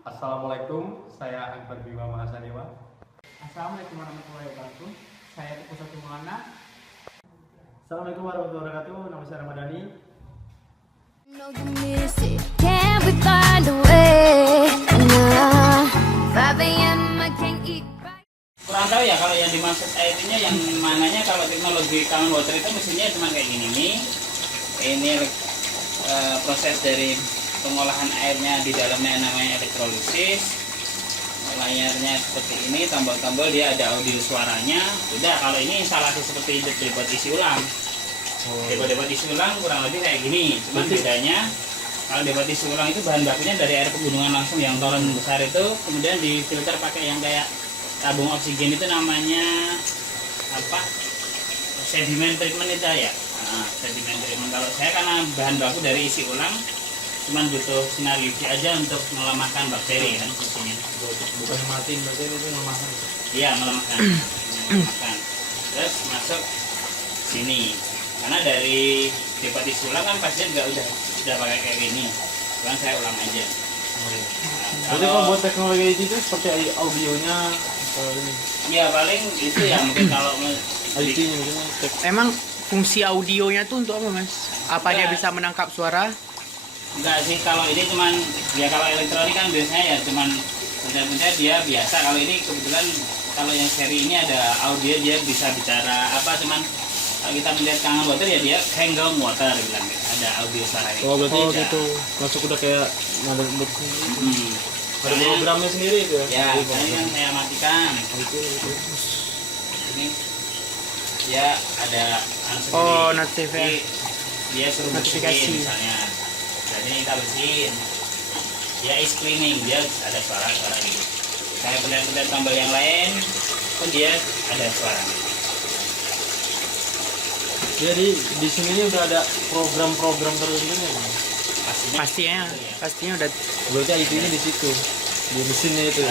Assalamualaikum, saya Akbar Bima Mahasadewa. Assalamualaikum warahmatullahi wabarakatuh. Saya Teguh Satu Maulana. Assalamualaikum warahmatullahi wabarakatuh. Nama saya Ramadhani. Can we find a way? Nah, 5 a.m. I can't eat right. Kurang tahu ya kalau yang dimaksud airnya yang mananya. Kalau teknologi Kangen Water itu mesinnya cuma kayak gini nih. Ini proses dari pengolahan airnya di dalamnya namanya elektrolisis. Layarnya seperti ini, tombol-tombol, dia ada audio suaranya. Udah, kalau ini instalasi seperti debat isi ulang. Debat isi ulang kurang lebih kayak gini. Cuman bedanya kalau debat isi ulang itu bahan bakunya dari air pegunungan langsung yang toren besar itu, kemudian difilter pakai yang kayak tabung oksigen itu namanya apa? Sedimen treatment itu ya. Nah, sedimen treatment. Kalau saya karena bahan baku dari isi ulang, cuman butuh sinar UV aja untuk melemahkan bakteri kan fungsinya. Bukan matiin bakteri, itu melemahkan. Iya, melemahkan. Melemahkan. Terus masuk sini. Karena dari debat isi ulang kan pastinya udah pakai kayak gini. Cuman saya ulang aja. Jadi kalau buat teknologi itu seperti audionya atau ini? Ya paling itu ya mungkin kalau IT-nya mungkin Emang fungsi audionya tuh untuk apa, Mas? Apa dia Enggak. bisa menangkap suara? enggak sih, kalau ini cuman ya kalau elektronik kan biasanya ya cuman benar-benar dia biasa. Kalau ini kebetulan kalau yang seri ini ada audio, dia bisa bicara apa, cuman kalau kita melihat Kangen Water ya dia Kangen Water bilang gitu. Ada audio suaranya. Oh berarti Bisa. gitu, masuk udah kayak ada Hmm. ada programnya sendiri itu ya? Ya, ini kan saya matikan. Itu. Ini dia ada sendiri. Oh, notif ya. Jadi, dia suruh Notifikasi. bersihin misalnya. Jadi kita bersihin. Dia is cleaning, dia ada suara-suara gitu. Saya pencet-pencet tombol yang lain pun dia ada suara. Jadi di sini ini udah ada program-program tertentunya. Pastinya. Pastinya udah. Berarti IT-nya di situ, di mesinnya itu.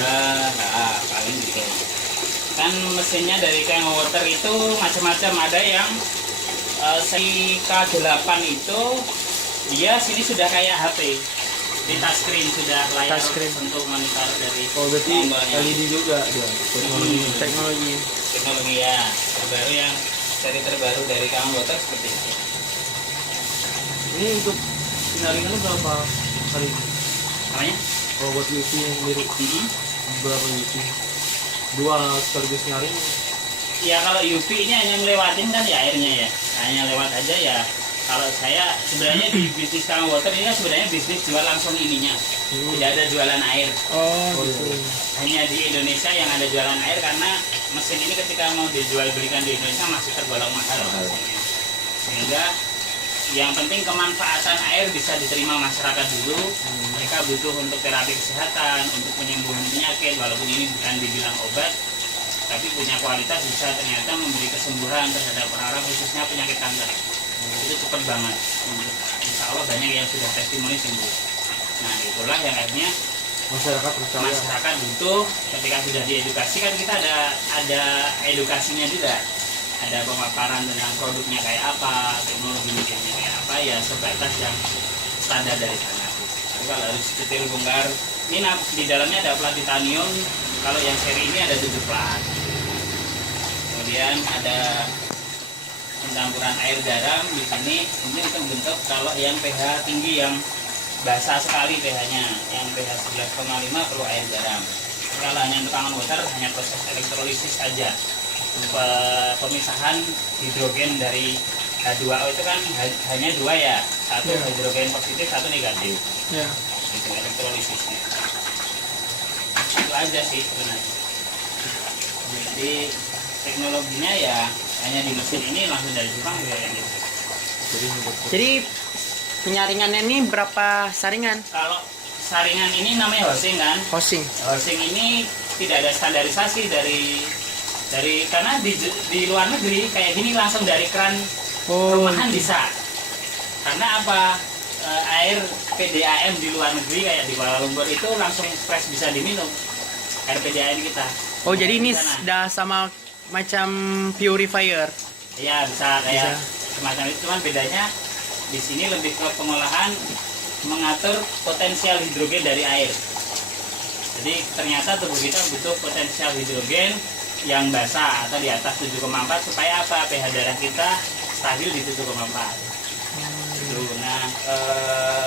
Paling gitu. Kan mesinnya dari Kangen Water itu macam-macam. Ada yang si K8 itu dia sini sudah kayak HP. Di touchscreen sudah layar Touchscreen. untuk monitor dari Oh berarti tombolnya. LED juga dia teknologi. Teknologi. Teknologi ya terbaru, yang seri terbaru dari Kangen Water seperti itu. Ini untuk sinaringannya berapa kali? Namanya? Kalau buat UV yang sendiri berapa UV? Dua sekaligus nyaring. Ya kalau UV ini hanya melewatin kan ya airnya ya, hanya lewat aja ya. Kalau saya sebenarnya di bisnis Kangen Water ini kan sebenarnya bisnis jual langsung ininya, tidak ada jualan air. Oh, Oh gitu. iya. Hanya di Indonesia yang ada jualan air, karena mesin ini ketika mau dijual belikan di Indonesia masih tergolong mahal mesinnya. Sehingga yang penting kemanfaatan air bisa diterima masyarakat dulu. Mereka butuh untuk terapi kesehatan, untuk penyembuhan penyakit, walaupun ini bukan dibilang obat, tapi punya kualitas, bisa ternyata memberi kesembuhan terhadap orang-orang khususnya penyakit kanker. Itu cepat banget. Insya Allah banyak yang sudah testimoni sembuh. Nah itulah yang akhirnya Masyarakat percaya. masyarakat butuh. Ketika sudah diedukasi kan kita ada edukasinya juga, ada pemaparan tentang produknya kayak apa, teknologi mesinnya kayak apa, ya sebatas yang standar dari sana. Tapi kalau harus detail bongkar, ini di dalamnya ada plat titanium. Kalau yang seri ini ada 7 plat. Kemudian ada pencampuran air garam di sini. Ini untuk bentuk kalau yang pH tinggi, yang basah sekali pH-nya, yang pH 11,5 perlu air garam. Kalau hanya untuk Kangen Water hanya proses elektrolisis saja. Pemisahan hidrogen dari H2O itu kan hanya 2 ya, satu hidrogen positif, satu negatif. Ya. Itu elektrolisisnya. Itu aja sih sebenarnya. Jadi teknologinya ya hanya di mesin ini langsung dari Jepang ya yang gitu. Jadi penyaringannya ini berapa saringan? Kalau saringan ini namanya housing kan. Housing. Housing ini tidak ada standarisasi dari karena di luar negeri kayak gini langsung dari keran rumahan bisa. Karena apa? Air PDAM di luar negeri kayak di Kuala Lumpur itu langsung fresh bisa diminum. Air PDAM kita. Oh, jadi ini Di sana. sudah sama macam purifier. Iya bisa kayak Bisa. semacam itu, cuman bedanya di sini lebih ke pengolahan, mengatur potensial hidrogen dari air. Jadi ternyata tubuh kita butuh potensial hidrogen yang basah atau di atas 7,4 supaya apa? pH darah kita stabil di 7,4. Gitu. Nah,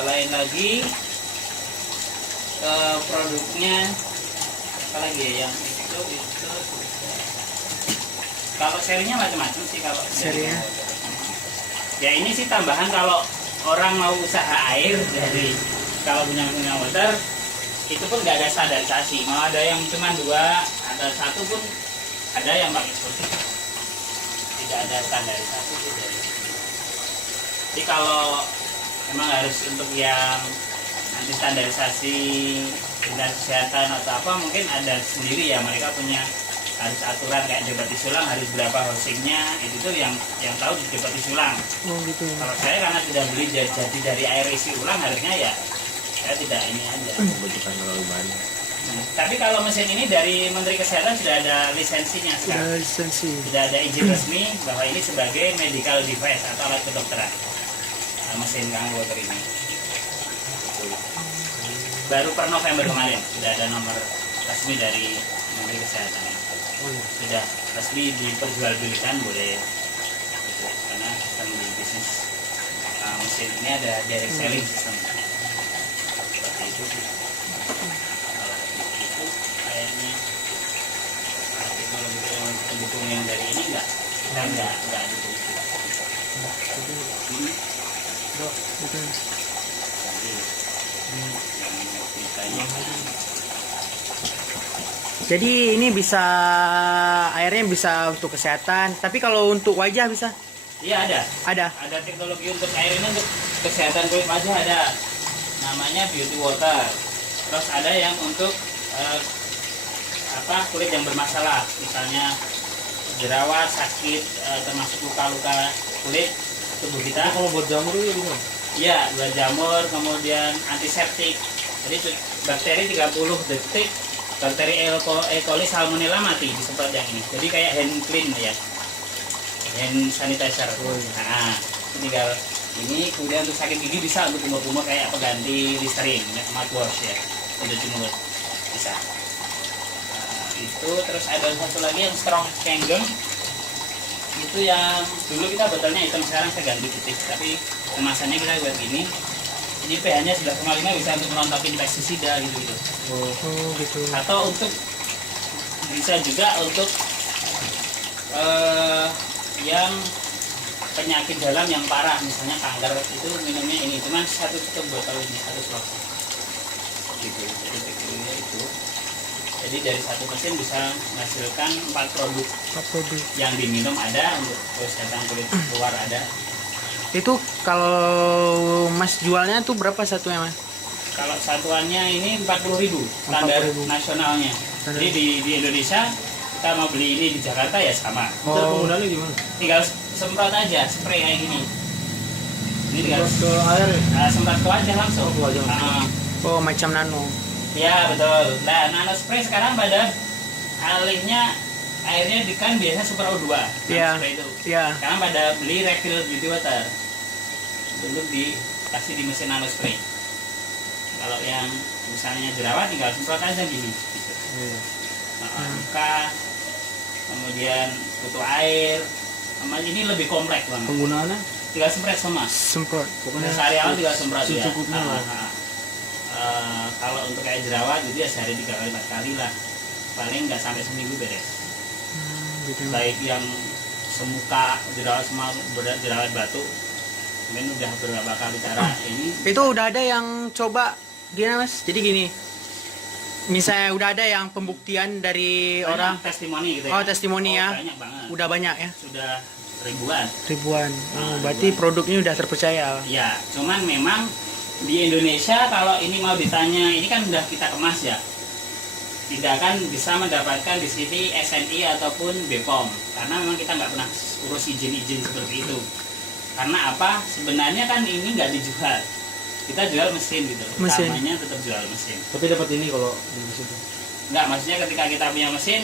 lain lagi produknya apa lagi ya yang itu kalau serinya macam-macam sih kalau Serinya? ya ini sih tambahan kalau orang mau usaha air dari kalau punya water itu pun nggak ada standarisasi, mau ada yang cuma 2 ada 1 pun ada yang pakai seperti itu. Tidak ada standarisasi sih dari. Jadi kalau emang harus untuk yang nanti standarisasi dinas kesehatan atau apa mungkin ada sendiri ya, mereka punya harus aturan kayak debat isulang harus berapa housingnya, itu tuh yang tahu di debat isulang. Oh gitu. Kalau saya karena sudah beli jadi dari air isi ulang harusnya ya saya tidak ini aja. Bukan terlalu banyak. Tapi kalau mesin ini dari Menteri Kesehatan sudah ada lisensinya sekarang. Lisensi. Sudah ada izin resmi bahwa ini sebagai medical device atau alat kedokteran. Mesin Kangen Water ini. Baru per November kemarin sudah ada nomor resmi dari Menteri Kesehatan. Sudah resmi diperjualbelikan boleh. Gitu. Karena sistem di bisnis mesin ini ada direct selling system. Seperti itu sih. Itu kayaknya teknologi yang pendukung yang dari ini enggak ada itu. Jadi ini bisa airnya bisa untuk kesehatan, tapi kalau untuk wajah bisa? Iya ada. Ada. Teknologi untuk air ini untuk kesehatan kulit wajah ada. Namanya beauty water. Terus ada yang untuk kulit yang bermasalah, misalnya jerawat, sakit, termasuk luka-luka kulit tubuh kita. Kalau buat jamur ya bisa? Iya, buat jamur, kemudian antiseptik. Jadi bakteri 30 detik, bakteri E. coli salmonella mati disemprot yang ini. Jadi kayak hand clean ya, hand sanitizer. Nah, tinggal ini kemudian untuk sakit gigi bisa untuk kumur-kumur kayak pengganti Listerine, mouthwash ya, untuk jemur bisa. Itu terus ada satu lagi yang strong kangen. Itu yang dulu kita botolnya hitam, sekarang saya ganti putih, tapi kemasannya kita buat gini. Ini pH-nya 11,5 bisa untuk merontokin pestisida gitu. Oh gitu. Atau untuk bisa juga untuk yang penyakit dalam yang parah, misalnya kanker, itu minumnya ini. Cuman satu tutup botol ini, satu slot. Gitu. Jadi tekniknya itu. Jadi dari satu mesin bisa menghasilkan 4 produk. 4 produk. Yang diminum ada, untuk kesehatan kulit luar ada. Itu kalau Mas jualnya tuh berapa satunya Mas? Kalau satuannya ini 40.000 standar 40.000. nasionalnya. Jadi di Indonesia kita mau beli ini di Jakarta ya sama. Cara penggunaannya gimana? Tinggal semprot aja, spray kayak gini. Ini tinggal Ke air ya? semprot ke wajah langsung. Oh, ke wajah langsung. Oh macam nano. Ya betul. Nah, nano spray sekarang pada alihnya airnya kan biasa super O2. Iya. Spray itu. Iya. Sekarang pada beli refill beauty water. Dulu dikasih di mesin nano spray. Kalau yang misalnya jerawat tinggal semprot aja gini. Gitu. Iya. Luka, kemudian butuh air. Sama ini lebih kompleks banget. Penggunaannya Tinggal semprot sama. Semprot. pokoknya Sehari-hari tinggal semprot ya. secukupnya lah. Kalau untuk kayak jerawat gitu ya sehari 3 kali 4 kali lah. Paling nggak sampai seminggu beres. Gitu. Baik yang semuka jerawat jerawat batu, mungkin udah beberapa kali cara ini. Itu udah ada yang coba gimana Mas? Jadi gini. Misalnya udah ada yang pembuktian dari Banyak orang testimoni gitu ya. Oh, testimoni ya. Banyak banget. udah banyak ya? Sudah ribuan. Ribuan. Ah, Berarti ribuan. produknya udah terpercaya. Ya, cuman memang di Indonesia kalau ini mau ditanya, ini kan udah kita kemas ya. Tidak akan bisa mendapatkan di sini SNI ataupun BPOM karena memang kita nggak pernah urus izin-izin seperti itu. Karena apa? Sebenarnya kan ini nggak dijual. Kita jual mesin gitu. Mesin. Utamanya tetap jual mesin. Tapi dapat ini kalau di situ. Nggak, maksudnya ketika kita punya mesin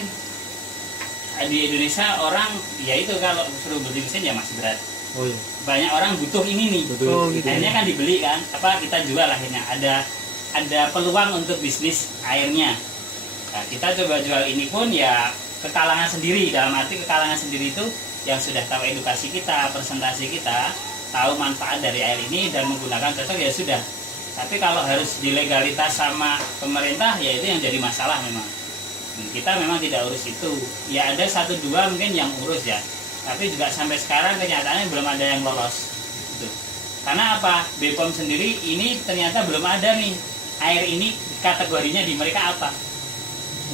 di Indonesia orang ya itu kalau suruh beli mesin ya masih berat. Oh iya. Banyak orang butuh ini nih. Betul. Oh, gitu. Akhirnya kan dibeli kan, apa kita jual akhirnya. Ada peluang untuk bisnis airnya. Nah, kita coba jual ini pun ya ke kalangan sendiri, dalam arti ke kalangan sendiri itu yang sudah tahu edukasi kita, presentasi kita, tahu manfaat dari air ini dan menggunakan cocok ya sudah. Tapi kalau harus dilegalitas sama pemerintah ya itu yang jadi masalah memang. Kita memang tidak urus itu. Ya ada 1-2 mungkin yang urus ya. Tapi juga sampai sekarang kenyataannya belum ada yang lolos. Gitu. Karena apa? BPOM sendiri ini ternyata belum ada nih. Air ini kategorinya di mereka apa?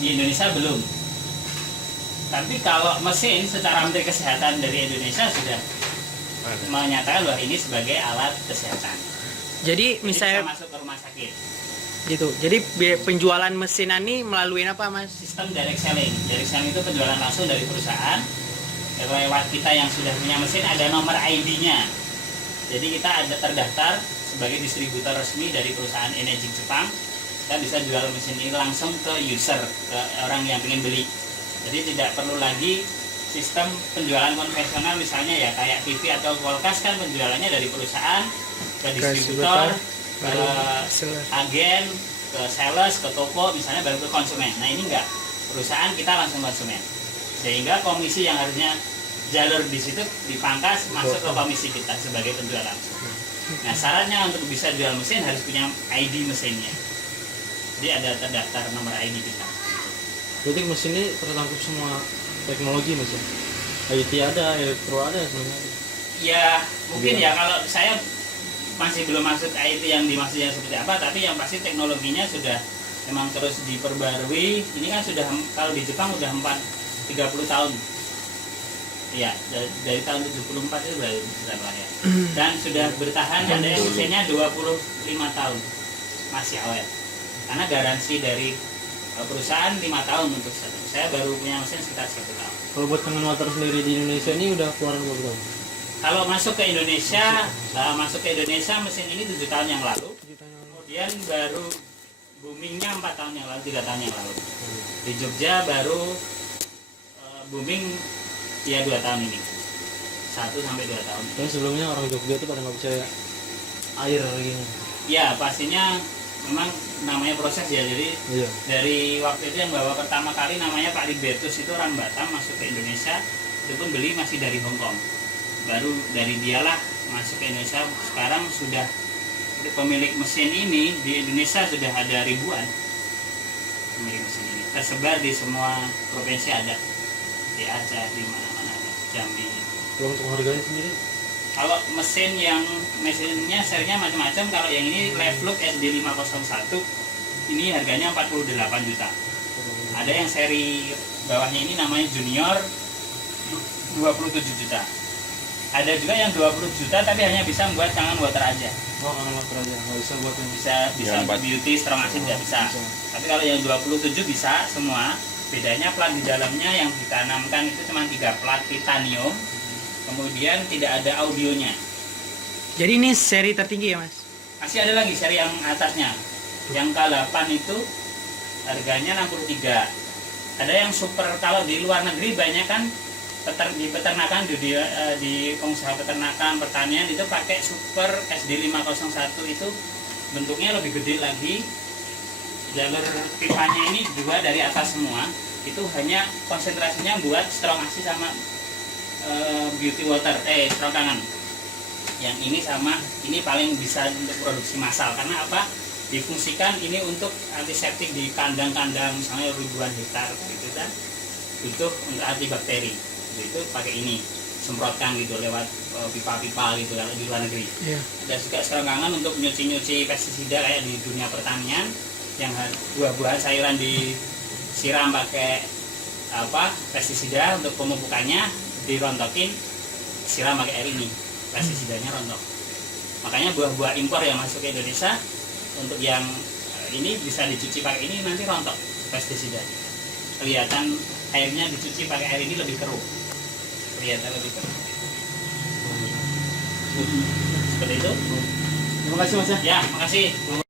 Di Indonesia belum. Tapi kalau mesin secara Menteri Kesehatan dari Indonesia sudah menyatakan bahwa ini sebagai alat kesehatan. Jadi misalnya bisa masuk ke rumah sakit. gitu. Jadi penjualan mesin ini melalui apa, Mas? Sistem direct selling. Direct selling itu penjualan langsung dari perusahaan. Lewat kita yang sudah punya mesin ada nomor ID-nya. Jadi kita ada terdaftar sebagai distributor resmi dari perusahaan energi Jepang. Kita bisa jual mesin ini langsung ke user, ke orang yang ingin beli. Jadi tidak perlu lagi sistem penjualan konvensional misalnya ya kayak TV atau kulkas kan penjualannya dari perusahaan ke distributor, ke agen, ke sales, ke toko misalnya baru ke konsumen. Nah ini enggak, perusahaan kita langsung konsumen. Sehingga komisi yang harusnya jalur di situ dipangkas masuk ke komisi kita sebagai penjual langsung. Nah syaratnya untuk bisa jual mesin harus punya ID mesinnya. Jadi ada terdaftar nomor ID kita. Berarti mesin ini tertangkap semua teknologi Mas ya? IT ada, elektro ada semuanya. Ya mungkin ya kalau saya masih belum maksud IT yang dimaksudnya seperti apa, tapi yang pasti teknologinya sudah memang terus diperbarui. Ini kan sudah kalau di Jepang udah 30 tahun. Iya, dari tahun 74 itu berapa ya. Dan sudah bertahan ada yang usianya 25 tahun. Masih awet. Karena garansi dari perusahaan 5 tahun untuk satu. Saya baru punya mesin sekitar 1 tahun. Kalau buat tangan water sendiri di Indonesia ini udah keluar berapa tahun? Kalau masuk ke Indonesia, mesin ini 7 tahun yang lalu. Kemudian baru boomingnya 4 tahun yang lalu, 3 tahun yang lalu. Di Jogja baru booming ya 2 tahun ini. 1 sampai 2 tahun. Dan sebelumnya orang Jogja itu pada nggak percaya air gini. Ya pastinya memang namanya proses ya. Jadi Iya. dari waktu itu yang bawa pertama kali namanya Pak Libertus itu orang Batam masuk ke Indonesia. Itu pun beli masih dari Hong Kong. Baru dari dialah masuk ke Indonesia. Sekarang sudah pemilik mesin ini di Indonesia sudah ada ribuan pemilik mesin ini. Tersebar di semua provinsi ada. Di Aceh, di mana-mana ada. Jambi. Kalau untuk harganya sendiri? Kalau mesinnya serinya macam-macam. Kalau yang ini Levelook SD501 ini harganya 48 juta. Ada yang seri bawahnya ini namanya Junior 27 juta. Ada juga yang 20 juta tapi hanya bisa membuat tangan water aja. Oh, kangen water aja, nggak bisa buat yang Bisa beauty, strong acid nggak bisa. Tapi kalau yang 27 bisa semua. Bedanya plat di dalamnya yang ditanamkan itu cuma 3 plat titanium. Kemudian tidak ada audionya. Jadi ini seri tertinggi ya, Mas? Masih ada lagi seri yang atasnya. Yang K8 itu harganya 63. Ada yang super, kalau di luar negeri banyak kan di peternakan, di pengusaha peternakan, pertanian itu pakai super SD501 itu bentuknya lebih gede lagi. Jalur pipanya ini 2 dari atas semua. Itu hanya konsentrasinya buat strong acid sama beauty water, strong tangan. Yang ini sama, ini paling bisa untuk produksi massal. Karena apa? Difungsikan ini untuk antiseptik di kandang-kandang misalnya ribuan hektar gitu kan. Butuh untuk antibakteri. Itu pakai ini, semprotkan gitu lewat pipa-pipa gitu kalau di luar negeri. Iya. Ada juga selangkangan untuk nyuci-nyuci pestisida kayak di dunia pertanian yang buah-buahan sayuran disiram pakai pestisida untuk pemupukannya dirontokin, siram pakai air ini, pestisidanya rontok. Makanya buah-buah impor yang masuk ke Indonesia untuk yang ini bisa dicuci pakai ini nanti rontok pestisidanya. Kelihatan airnya dicuci pakai air ini lebih keruh, kelihatan lebih keruh. Seperti itu. Terima kasih Mas ya. Ya, makasih.